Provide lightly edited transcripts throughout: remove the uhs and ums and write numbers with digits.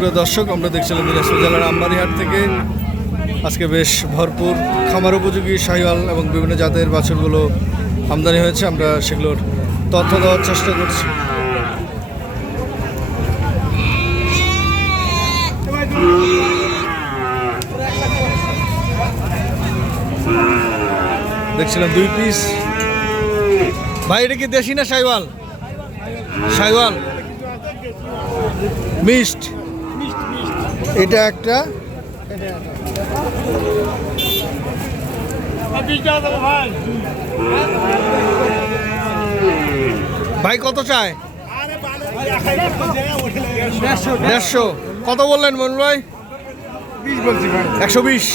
সুপ্রিয় দর্শক, আমরা দেখছিলাম দিনাজপুর জেলার আমবাড়িহাট থেকে আজকে বেশ ভরপুর খামার উপযোগী শাহিওয়াল এবং বিভিন্ন জাতের বাছুরগুলো আমদানি হয়েছে। আমরা সেগুলোর তথ্য দেওয়ার চেষ্টা করছি। দেখছিলাম 2 পিস। ভাই এটা কি দেশি না শাহিওয়াল? শাহিওয়াল মিক্সড। এটা একটা ভাই কত চায়? 150। কত বললেন মনুল ভাই? 120।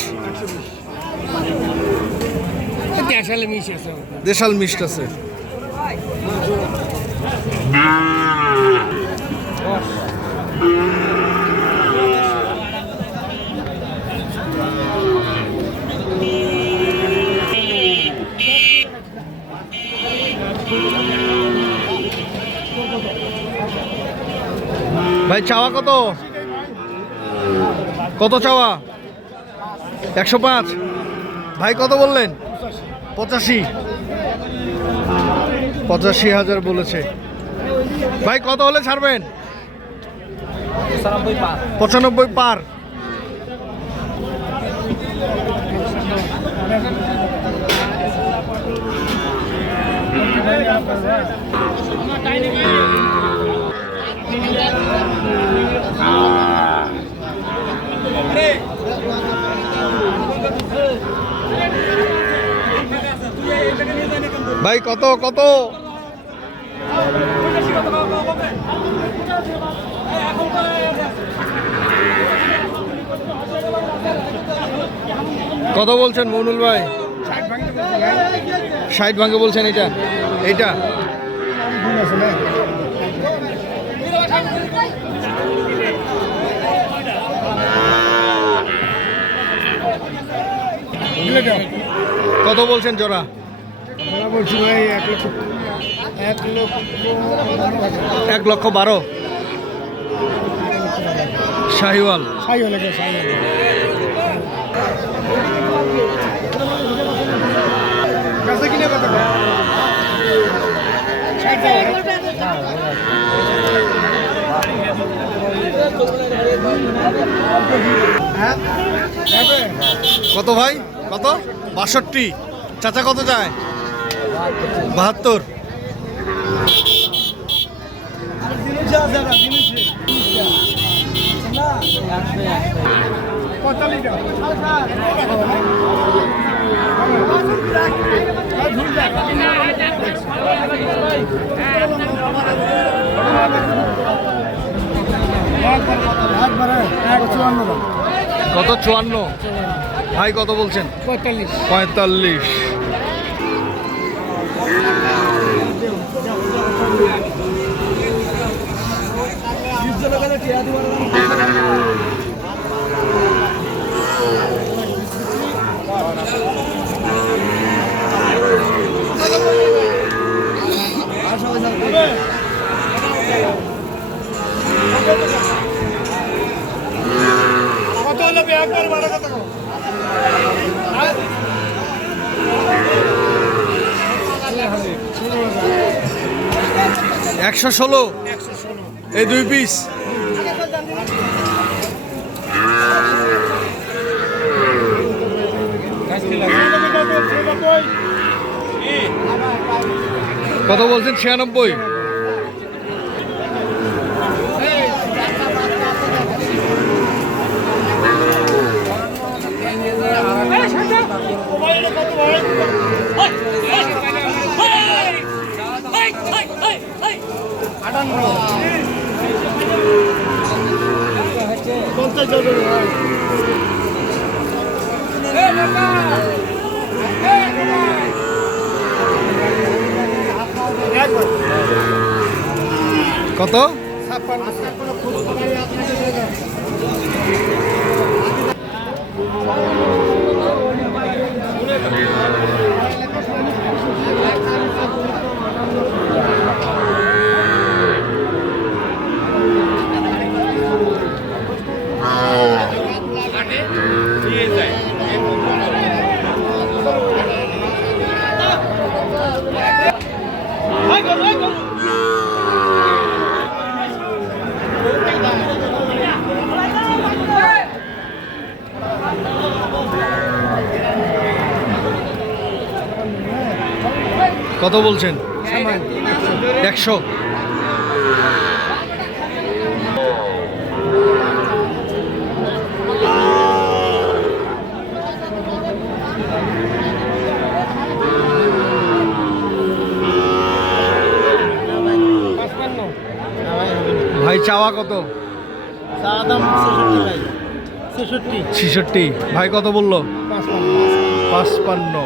দেশাল মিক্সড আছে। ভাই চাওয়া কত? কত চাওয়া? 105। ভাই কত বললেন? 85,000 বলেছে। ভাই কত হলে ছাড়বেন? 95 পার। ভাই কত কত? কত বলছেন মনুল ভাই? 60 ভাঙে বলছেন। এটা এইটা কত বলছেন জোড়া? বলছি ভাই 1,12,000। শাহিওয়াল কিনে কত? কত ভাই? কত? 62। চাচা কত চায়? 72। কত? 54। ভাই কত বলছেন? 45। কত হলো একবার বড় কত? 116। এই 2 পিস। কত বলছেন? 96। কত? 56। কত বলছেন? 100। ভাই চাওয়া কত? 66। ভাই কত বললো? 55।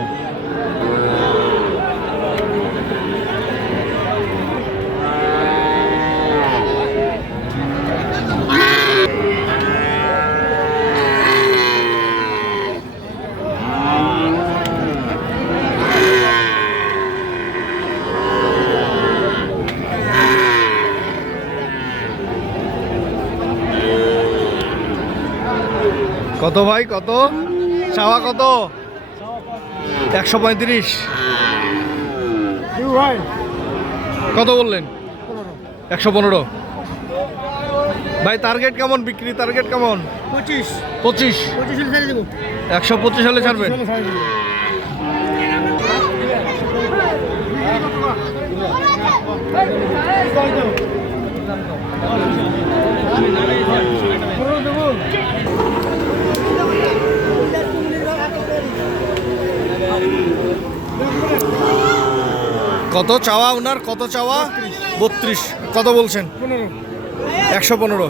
কত ভাই কত চাওয়া কত? 135। ভাই কত বললেন? 115। ভাই টার্গেট কেমন, বিক্রি টার্গেট কেমন? 25 25। 25 ছেড়ে দেবো। 125 হলে ছাড়বেন? কত চাওয়া ওনার, কত চাওয়া? 32। কত বলছেন? 115।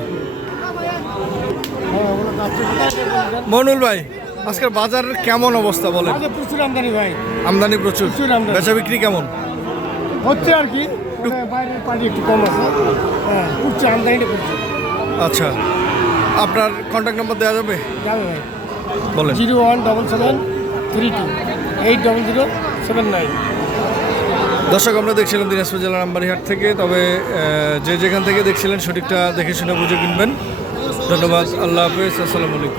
মনুল ভাই আজকের বাজারের কেমন অবস্থা বলেন? প্রচুর আমদানি ভাই, আমদানি প্রচুর, প্রচুর আমদানি। বেচা বিক্রি কেমন? হচ্ছে আর কি, বাইরের পানি একটু কম আছে। হ্যাঁ উঠছে, আমদানিটা করছে। আচ্ছা, আপনার কন্ট্যাক্ট নাম্বার দেওয়া যাবে? যাবে ভাই, বলেন। 01773280079। দর্শক আমরা দেখছিলাম দিনাজপুর জেলার আমবাড়িহাট থেকে। তবে যে যেখান থেকে দেখছিলেন সঠিকটা দেখে শুনে বুঝে কিনবেন। ধন্যবাদ। আল্লাহ হাফেজ। আসসালামু আলাইকুম।